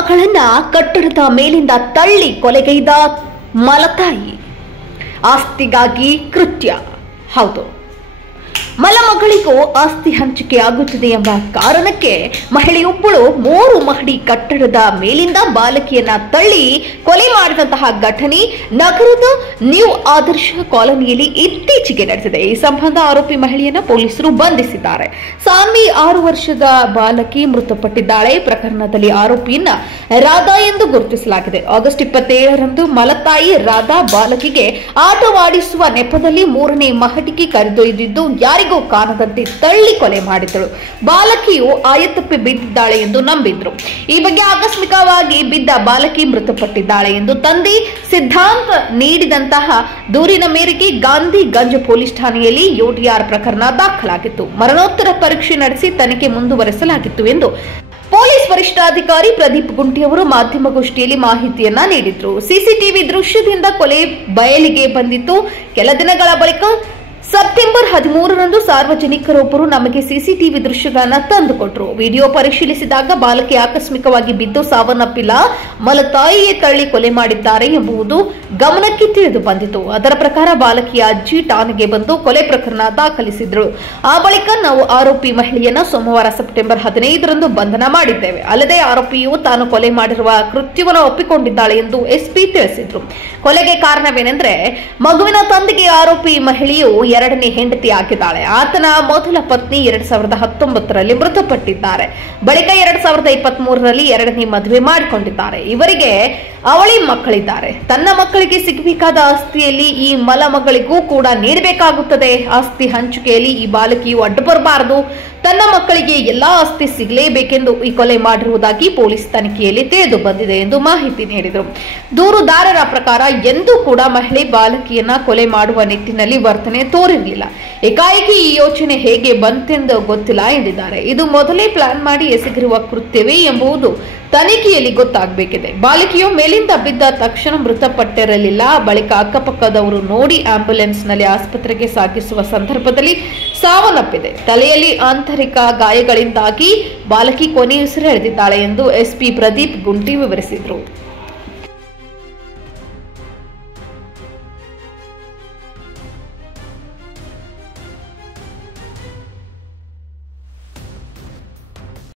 ಮಗಳನ್ನ ಕಟ್ಟಡದ ಮೇಲಿಂದ ತಳ್ಳಿ ಕೊಲೆಗೈದ ಮಲತಾಯಿ. ಆಸ್ತಿಗಾಗಿ ಕೃತ್ಯ. ಹೌದು, ಮಲಮಗಳಿಗೂ ಆಸ್ತಿ ಹಂಚಿಕೆ ಆಗುತ್ತದೆ ಎಂಬ ಕಾರಣಕ್ಕೆ ಮಹಿಳೆಯೊಬ್ಬಳು 3 ಮಹಡಿ ಕಟ್ಟಡದ ಮೇಲಿಂದ ಬಾಲಕಿಯನ್ನ ತಳ್ಳಿ ಕೊಲೆ ಮಾಡಿದಂತಹ ಘಟನೆ ನಗರದ ನ್ಯೂ ಆದರ್ಶ ಕಾಲೋನಿಯಲ್ಲಿ ಇತ್ತೀಚೆಗೆ ನಡೆದಿದೆ. ಈ ಸಂಬಂಧ ಆರೋಪಿ ಮಹಿಳೆಯನ್ನ ಪೊಲೀಸರು ಬಂಧಿಸಿದ್ದಾರೆ. ಸಾನ್ವಿ 6 ವರ್ಷದ ಬಾಲಕಿ ಮೃತಪಟ್ಟಿದ್ದಾಳೆ. ಪ್ರಕರಣದಲ್ಲಿ ಆರೋಪಿಯನ್ನ ರಾಧಾ ಎಂದು ಗುರುತಿಸಲಾಗಿದೆ. ಆಗಸ್ಟ್ 27ರಂದು ಮಲತಾಯಿ ರಾಧಾ ಬಾಲಕಿಗೆ ಆಟವಾಡಿಸುವ ನೆಪದಲ್ಲಿ 3ನೇ ಮಹಡಿಗೆ ಕರೆದೊಯ್ದಿದ್ದು ಯಾರಿಗೂ ಕಾಣದಂತೆ ತಳ್ಳಿ ಕೊಲೆ ಮಾಡಿದ್ದಳು. ಬಾಲಕಿಯು ಆಯತಪ್ಪಿ ಬಿದ್ದಿದ್ದಾಳೆ ಎಂದು ನಂಬಿದ್ರು. ಈ ಬಗ್ಗೆ ಆಕಸ್ಮಿಕವಾಗಿ ಬಿದ್ದ ಬಾಲಕಿ ಮೃತಪಟ್ಟಿದ್ದಾಳೆ ಎಂದು ತಂದೆ ಸಿದ್ಧಾಂತ ನೀಡಿದಂತಹ ದೂರಿನ ಮೇರೆಗೆ ಗಾಂಧಿಗಂಜ್ ಪೊಲೀಸ್ ಠಾಣೆಯಲ್ಲಿ ಯುಟಿಆರ್ ಪ್ರಕರಣ ದಾಖಲಾಗಿತ್ತು. ಮರಣೋತ್ತರ ಪರೀಕ್ಷೆ ನಡೆಸಿ ತನಿಖೆ ಮುಂದುವರೆಸಲಾಗಿತ್ತು ಎಂದು ಪೊಲೀಸ್ ವರಿಷ್ಠಾಧಿಕಾರಿ ಪ್ರದೀಪ್ ಗುಂಟಿ ಅವರು ಮಾಧ್ಯಮಗೋಷ್ಠಿಯಲ್ಲಿ ಮಾಹಿತಿಯನ್ನ ನೀಡಿದ್ರು. ಸಿಸಿಟಿವಿ ದೃಶ್ಯದಿಂದ ಕೊಲೆ ಬಯಲಿಗೆ ಬಂದಿತ್ತು. ಕೆಲ ದಿನಗಳ ಬಳಿಕ ಸೆಪ್ಟೆಂಬರ್ 13ರಂದು ಸಾರ್ವಜನಿಕರೊಬ್ಬರು ನಮಗೆ ಸಿಸಿಟಿವಿ ದೃಶ್ಯಗಳನ್ನ ತಂದುಕೊಟ್ರು. ವಿಡಿಯೋ ಪರಿಶೀಲಿಸಿದಾಗ ಬಾಲಕಿ ಆಕಸ್ಮಿಕವಾಗಿ ಬಿದ್ದು ಸಾವನ್ನಪ್ಪಿಲ್ಲ, ಮಲತಾಯಿಯೇ ತಳ್ಳಿ ಕೊಲೆ ಮಾಡಿದ್ದಾರೆ ಎಂಬುದು ಗಮನಕ್ಕೆ ತಿಳಿದು ಬಂದಿತು. ಅದರ ಪ್ರಕಾರ ಬಾಲಕಿಯ ಅಜ್ಜಿ ಠಾಣೆಗೆ ಬಂದು ಕೊಲೆ ಪ್ರಕರಣ ದಾಖಲಿಸಿದ್ರು. ಆ ಬಳಿಕ ನಾವು ಆರೋಪಿ ಮಹಿಳೆಯನ್ನ ಸೋಮವಾರ ಸೆಪ್ಟೆಂಬರ್ 15ರಂದು ಬಂಧನ ಮಾಡಿದ್ದೇವೆ. ಅಲ್ಲದೆ ಆರೋಪಿಯು ತಾನು ಕೊಲೆ ಮಾಡಿರುವ ಕೃತ್ಯವನ್ನು ಒಪ್ಪಿಕೊಂಡಿದ್ದಾಳೆ ಎಂದು ಎಸ್ಪಿ ತಿಳಿಸಿದ್ರು. ಕೊಲೆಗೆ ಕಾರಣವೇನೆಂದ್ರೆ ಮಗುವಿನ ತಂದೆಗೆ ಆರೋಪಿ ಮಹಿಳೆಯು 2ನೇ ಹೆಂಡತಿ ಆಗಿದ್ದಾಳೆ. ಆತನ ಮೊದಲ ಪತ್ನಿ 2019ರಲ್ಲಿ ಮೃತಪಟ್ಟಿದ್ದಾರೆ. ಬಳಿಕ 2023ರಲ್ಲಿ 2ನೇ ಮದುವೆ ಮಾಡಿಕೊಂಡಿದ್ದಾರೆ. ಇವರಿಗೆ ಅವಳಿ ಮಕ್ಕಳಿದ್ದಾರೆ. ತನ್ನ ಮಕ್ಕಳಿಗೆ ಸಿಗಬೇಕಾದ ಆಸ್ತಿಯಲ್ಲಿ ಈ ಮಲಮಗಳಿಗೂ ಕೂಡ ನೀಡಬೇಕಾಗುತ್ತದೆ. ಆಸ್ತಿ ಹಂಚಿಕೆಯಲ್ಲಿ ಈ ಬಾಲಕಿಯು ಅಡ್ಡು ಬರಬಾರದು. ತನ್ನ ಮಕ್ಕಳಿಗೆ ಎಲ್ಲಾ ಆಸ್ತಿ ಸಿಗಲೇಬೇಕೆಂದು ಈ ಕೊಲೆ ಮಾಡಿರುವುದಾಗಿ ಪೊಲೀಸ್ ತನಿಖೆಯಲ್ಲಿ ತಿಳಿದು ಬಂದಿದೆ ಎಂದು ಮಾಹಿತಿ ನೀಡಿದರು. ದೂರುದಾರರ ಪ್ರಕಾರ ಎಂದೂ ಕೂಡ ಮಹಿಳೆ ಬಾಲಕಿಯನ್ನ ಕೊಲೆ ಮಾಡುವ ನಿಟ್ಟಿನಲ್ಲಿ ವರ್ತನೆ ತೋರಿರಲಿಲ್ಲ. ಏಕಾಏಕಿ ಈ ಯೋಚನೆ ಹೇಗೆ ಬಂತೆಂದು ಗೊತ್ತಿಲ್ಲ ಎಂದಿದ್ದಾರೆ. ಇದು ಮೊದಲೇ ಪ್ಲಾನ್ ಮಾಡಿ ಎಸಗಿರುವ ಕೃತ್ಯವೇ ಎಂಬುದು ತನಿಖೆಯಲ್ಲಿ ಗೊತ್ತಾಗಬೇಕಿದೆ. ಬಾಲಕಿಯು ಮೇಲಿಂದ ಬಿದ್ದ ತಕ್ಷಣ ಮೃತಪಟ್ಟಿರಲಿಲ್ಲ. ಬಳಿಕ ಅಕ್ಕಪಕ್ಕದವರು ನೋಡಿ ಆಂಬ್ಯುಲೆನ್ಸ್ನಲ್ಲಿ ಆಸ್ಪತ್ರೆಗೆ ಸಾಗಿಸುವ ಸಂದರ್ಭದಲ್ಲಿ ಸಾವನ್ನಪ್ಪಿದೆ. ತಲೆಯಲ್ಲಿ ಆಂತರಿಕ ಗಾಯಗಳಿಂದಾಗಿ ಬಾಲಕಿ ಕೊನೆಯುಸಿರೆಳೆದಿದ್ದಾಳೆ ಎಂದು ಎಸ್ಪಿ ಪ್ರದೀಪ್ ಗುಂಟಿ ವಿವರಿಸಿದರು.